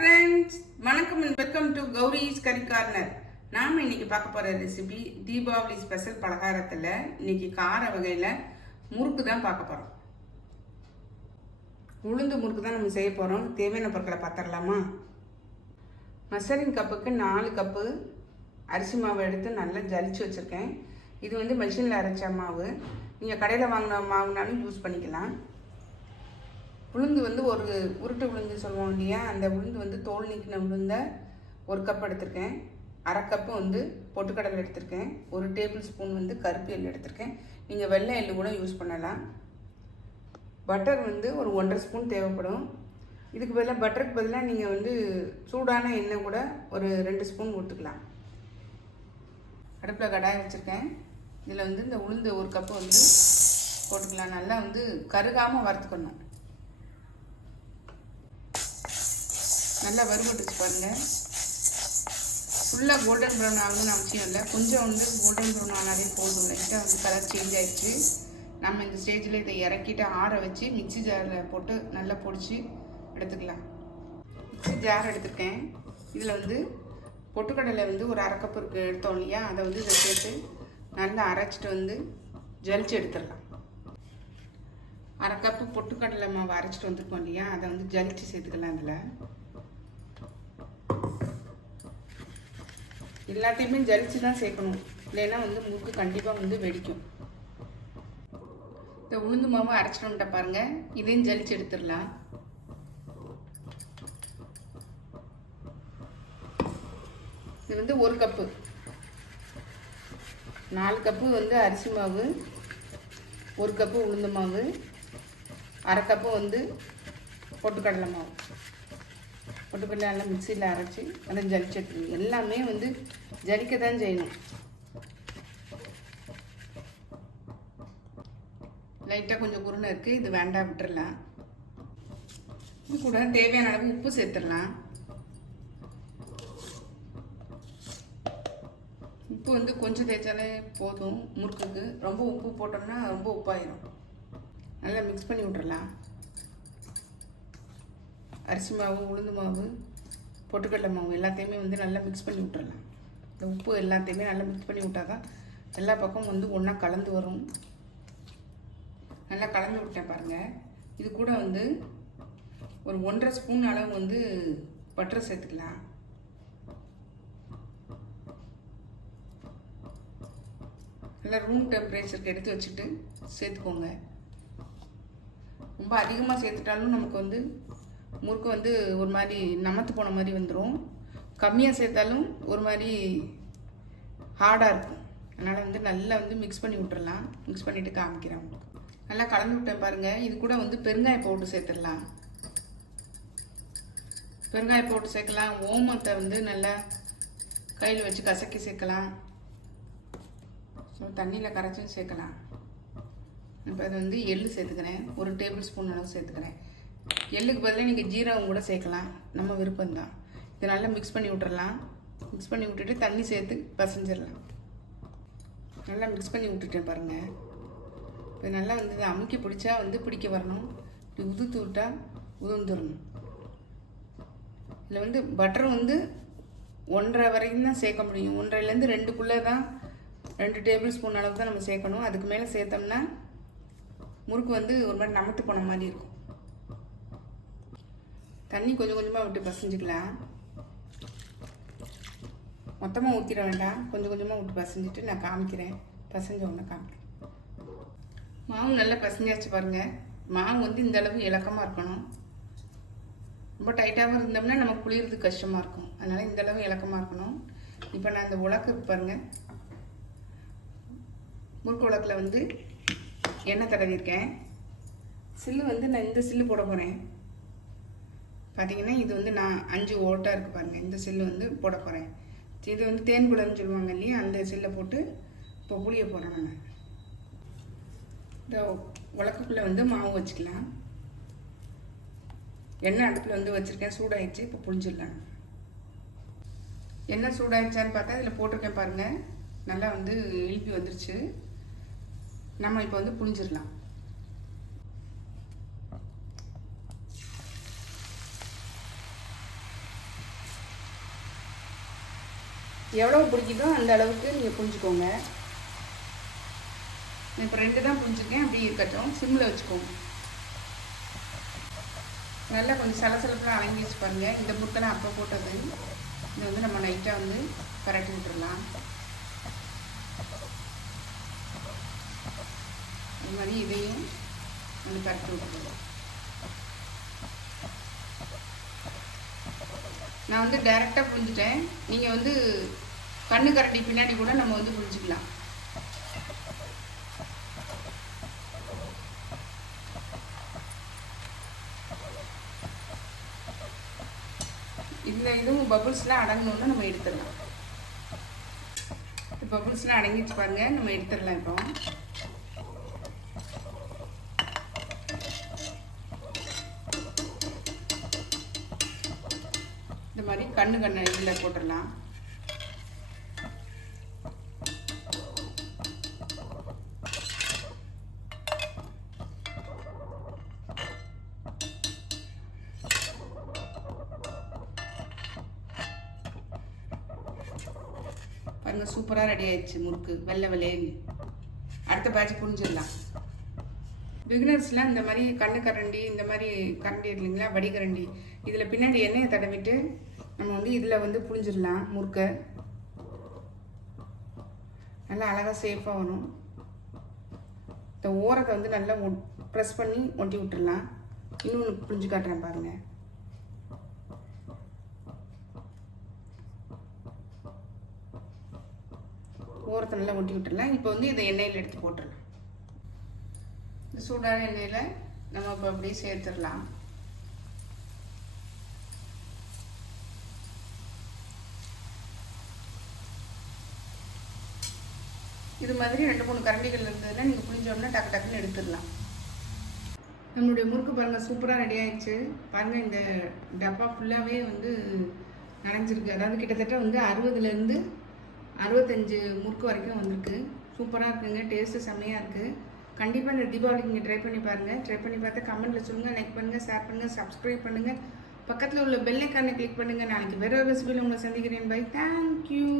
Friends, வணக்கம் and welcome to Gowri's curry corner. நாம் இன்னைக்கு பார்க்க போகிற ரெசிபி தீபாவளி ஸ்பெஷல் பலகாரத்தில் இன்னைக்கு கார வகையில் முறுக்கு தான் பார்க்க போகிறோம். உளுந்து முறுக்கு தான் நம்ம செய்ய போகிறோம். தேவையான பொருட்களை பார்த்துடலாமா? மெஷரிங் கப்புக்கு 4 கப்பு அரிசி மாவு எடுத்து நல்லா ஜலிச்சு வச்சுருக்கேன். இது வந்து மிஷினில் அரைச்ச மாவு. நீங்கள் கடையில் வாங்கின மாவுனாலும் யூஸ் பண்ணிக்கலாம். உளுந்து வந்து ஒரு உருட்டு உளுந்து சொல்லுவோம் இல்லையா, அந்த உளுந்து வந்து தோல் நீக்கின உளுந்த 1 கப் எடுத்திருக்கேன். 1/2 கப்பு வந்து பொட்டுக்கடலை எடுத்திருக்கேன். 1 டேபிள் ஸ்பூன் வந்து கருப்பு எள் எடுத்திருக்கேன். நீங்கள் வெள்ளை எள்ளு கூட யூஸ் பண்ணலாம். பட்டர் வந்து ஒரு 1.5 ஸ்பூன் தேவைப்படும். இதுக்கு பதிலாக பட்டருக்கு பதிலாக நீங்கள் வந்து சூடான எண்ணெய் கூட ஒரு 2 ஸ்பூன் ஊற்றுக்கலாம். அடுப்பில் கடாய் வச்சுருக்கேன். இதில் வந்து இந்த உளுந்து 1 கப்பு வந்து போட்டுக்கலாம். நல்லா வந்து கருகாமல் வறுத்துக்கணும். நல்லா வறுபட்டுச்சு பாருங்கள். ஃபுல்லாக கோல்டன் ப்ரௌன் ஆகணும்னு அவசியம் இல்லை. கொஞ்சம் வந்து கோல்டன் ப்ரௌன் ஆனாலே போதும். லைட்டாக வந்து கலர் சேஞ்ச் ஆகிடுச்சு. நம்ம இந்த ஸ்டேஜில் இதை இறக்கிட்டு ஆற வச்சு மிக்சி ஜாரில் போட்டு நல்லா பொடிச்சு எடுத்துக்கலாம். மிக்சி ஜார் எடுத்துருக்கேன். இதில் வந்து பொட்டுக்கடலை வந்து ஒரு 1/2 கப்பு இருக்குது எடுத்தோம் இல்லையா, அதை வந்து இதை சேர்த்து நல்லா அரைச்சிட்டு வந்து ஜலிச்சு எடுத்துடலாம். 1/2 கப்பு பொட்டுக்கடலை மாவு அரைச்சிட்டு வந்துருக்கோம் இல்லையா, அதை வந்து ஜலிச்சு சேர்த்துக்கலாம். அதில் எல்லாத்தையுமே ஜலிச்சு தான் சேர்க்கணும், இல்லைன்னா வந்து முறுக்கு கண்டிப்பாக வந்து வெடிக்கும். இந்த உளுந்து மாவு அரைச்சிட்டு வந்துட்ட பாருங்க. இதையும் ஜலிச்சு எடுத்துடலாம். இது வந்து 1 கப்பு, 4 கப்பு வந்து அரிசி மாவு, 1 கப்பு உளுந்து மாவு, 1/2 கப்பு வந்து பொட்டுக்கடலை மாவு. பொட்டுக்கடலை நல்லா மிக்சியில் அரைச்சி நல்லா ஜலிச்சு எடுத்துக்கணும். எல்லாமே வந்து ஜலிக்க தான் செய்யணும். லைட்டாக கொஞ்சம் குருணை இருக்குது, இது வேண்டாம், விட்டுடலாம். இது கூட தேவையான அளவு உப்பு சேர்த்துடலாம். உப்பு வந்து கொஞ்சம் தேய்ச்சாலே போதும் முறுக்குக்கு. ரொம்ப உப்பு போட்டோம்னா ரொம்ப உப்பாயிரும். நல்லா மிக்ஸ் பண்ணி விட்டுறலாம். அரிசி மாவு, உளுந்து மாவு, பொட்டுக்கடலை மாவு எல்லாத்தையுமே வந்து நல்லா மிக்ஸ் பண்ணி விட்டுறலாம். இந்த உப்பு எல்லாத்தையுமே நல்லா மிக்ஸ் பண்ணி விட்டால் தான் எல்லா பக்கமும் வந்து ஒன்றா கலந்து வரும். நல்லா கலந்து விட்டேன் பாருங்கள். இது கூட வந்து ஒரு 1.5 ஸ்பூன் அளவு வந்து பட்டர் சேர்த்துக்கலாம். நல்லா ரூம் டெம்பரேச்சருக்கு எடுத்து வச்சுட்டு சேர்த்துக்கோங்க. ரொம்ப அதிகமாக சேர்த்துட்டாலும் நமக்கு வந்து முறுக்கு வந்து ஒரு மாதிரி நமத்து போன மாதிரி வந்துடும். கம்மியாக சேர்த்தாலும் ஒரு மாதிரி ஹார்டாக இருக்கும். அதனால் வந்து நல்லா வந்து மிக்ஸ் பண்ணி விட்டுறலாம். மிக்ஸ் பண்ணிவிட்டு காமிக்கிறேன். நல்லா கலந்து விட்டேன் பாருங்கள். இது கூட வந்து பெருங்காய பவுடர் சேர்த்துடலாம். பெருங்காய பவுடர் சேர்க்கலாம். ஓமத்தை வந்து நல்லா கையில் வச்சு கசக்கி சேர்க்கலாம். ஸோ தண்ணியில் கரைச்சும் சேர்க்கலாம். இப்போ அது வந்து எள்ளு சேர்த்துக்கிறேன். 1 டேபிள் ஸ்பூன் அளவு சேர்த்துக்கிறேன். எள்ளுக்கு பதிலாக நீங்கள் ஜீரகம் கூட சேர்க்கலாம், நம்ம விருப்பம்தான். இதை நல்லா மிக்ஸ் பண்ணி விட்டுறலாம். மிக்ஸ் பண்ணி விட்டுட்டு தண்ணி சேர்த்து பசைஞ்சிடலாம். நல்லா மிக்ஸ் பண்ணி விட்டுட்டேன் பாருங்கள். இப்போ நல்லா வந்து அமுக்கி பிடிச்சா வந்து பிடிக்க வரணும். இப்படி உதுத்து விட்டால் உதுந்துடணும். இதில் வந்து பட்டர் வந்து 1.5 வரைக்கும் தான் சேர்க்க முடியும். 1.5லேருந்து 2க்குள்ளே தான், 2 டேபிள் ஸ்பூன் அளவுக்கு தான் நம்ம சேர்க்கணும். அதுக்கு மேலே சேர்த்தோம்னா முறுக்கு வந்து ஒரு மாதிரி நமத்து போன மாதிரி இருக்கும். தண்ணி கொஞ்சம் கொஞ்சமாக விட்டு பசைஞ்சிக்கலாம். மொத்தமாக ஊற்றிட வேண்டாம், கொஞ்சம் கொஞ்சமாக விட்டு பசைஞ்சிட்டு நான் காமிக்கிறேன். பசைஞ்ச உடனே காமிக்கிறேன். மாவு நல்லா பசைஞ்சாச்சு பாருங்கள். மாவு வந்து இந்த அளவு இலக்கமாக இருக்கணும். ரொம்ப டைட்டாகவும் இருந்தோம்னா நமக்கு புளியறதுக்கு கஷ்டமாக இருக்கும். அதனால் இந்த அளவு இலக்கமாக இருக்கணும். இப்போ நான் இந்த உலக்கு பாருங்கள், முறுக்கு உலக்கில் வந்து எண்ணெய் தடவிருக்கேன். சில்லு வந்து நான் இந்த சில்லு போட போகிறேன். பார்த்தீங்கன்னா இது வந்து நான் 5 ஓட்டாக இருக்குது பாருங்கள். இந்த சில்லு வந்து போட போகிறேன். இது வந்து தேன் குடம்னு சொல்லுவாங்க இல்லையா, அந்த சில்லை போட்டு இப்போ புளிய போகிறேன். நம்ம இந்த உலக்குக்குள்ளே வந்து மாவு வச்சுக்கலாம். எண்ணெய் அடுப்பில் வந்து வச்சுருக்கேன், சூடாகிடுச்சு. இப்போ புளிஞ்சிடலாம். எண்ணெய் சூடாகிடுச்சான்னு பார்த்தா இதில் போட்டிருக்கேன் பாருங்கள். நல்லா வந்து இழுப்பி வந்துருச்சு. நம்ம இப்போ வந்து புளிஞ்சிடலாம். எவ்வளோ பிடிக்குதோ அந்த அளவுக்கு நீங்கள் புரிஞ்சுக்கோங்க. இப்போ 2 தான் புரிஞ்சுருக்கேன், அப்படியே இருக்கட்டும். சிம்மில் வச்சுக்கோங்க. நல்லா கொஞ்சம் சலசலப்பெலாம் அடங்கி வச்சு பாருங்கள். இந்த முறுக்கெல்லாம் அப்போ போட்டது. இதை வந்து நம்ம லைட்டாக வந்து பரட்டி விட்டுடலாம். அது மாதிரி இதையும் வந்து பரட்டி விட்டுருவோம். நான் வந்து டைரெக்டாக புரிஞ்சுட்டேன். நீங்கள் வந்து கண்ணு கரண்டி பின்னாடி கூட நம்ம வந்து புரிஞ்சுக்கலாம். இதில் இதுவும் பபுள்ஸ்லாம் அடங்கணுன்னு நம்ம எடுத்துடலாம். பபுள்ஸ்லாம் அடங்கிச்சு பாருங்க, நம்ம எடுத்துடலாம். இப்போ இந்த மாதிரி கண்ணு இதில் போட்டுடலாம். பாருங்க, சூப்பராக ரெடி ஆயிடுச்சு முறுக்கு, வெள்ளை வெள்ளையன்னு. அடுத்த பேட்ச் புரிஞ்சிடலாம். பிகினர்ஸ்லாம் இந்த மாதிரி கண்ணு கரண்டி, இந்த மாதிரி கரண்டி இல்லைங்களா, வடிகரண்டி, இதில் பின்னாடி எண்ணெயை தடவிட்டு நம்ம வந்து இதில் வந்து புரிஞ்சிடலாம். முறுக்கை நல்லா அழகாக சேஃபாக வரும். இந்த ஓரத்தை வந்து நல்லா ப்ரெஸ் பண்ணி ஒட்டி விட்டுடலாம். இன்னொன்று புரிஞ்சு காட்டுறேன் பாருங்கள். ஓரத்தை நல்லா ஒட்டி விட்டுடலாம். இப்போ வந்து இதை எண்ணெயில் எடுத்து போட்டுடலாம். இந்த சூடான எண்ணெயில் நம்ம இப்போ அப்படியே சேர்த்துடலாம். இது மாதிரி 2-3 கரண்டிகள் இருந்ததுன்னா நீங்கள் புரிஞ்சோம்னா டக்கு டக்குன்னு எடுத்துடலாம். நம்மளுடைய முறுக்கு பாருங்கள், சூப்பராக ரெடி ஆகிடுச்சு. பாருங்கள், இந்த டப்பா ஃபுல்லாகவே வந்து நனைஞ்சிருக்கு. அதாவது கிட்டத்தட்ட வந்து 60லேருந்து 65 முறுக்கு வரைக்கும் வந்திருக்கு. சூப்பராக இருக்குங்க, டேஸ்ட்டு செம்மையாக இருக்குது. கண்டிப்பாக இந்த தீபாவளிக்கு நீங்கள் ட்ரை பண்ணி பாருங்கள். ட்ரை பண்ணி பார்த்து கமெண்ட்டில் சொல்லுங்கள், லைக் பண்ணுங்கள், ஷேர் பண்ணுங்கள், சப்ஸ்கிரைப் பண்ணுங்கள், பக்கத்தில் உள்ள பெல் ஐக்கானை கிளிக் பண்ணுங்கள். நாளைக்கு வேற ஒரு ரெசிபியில் உங்களை சந்திக்கிறேன். Bye, thank you.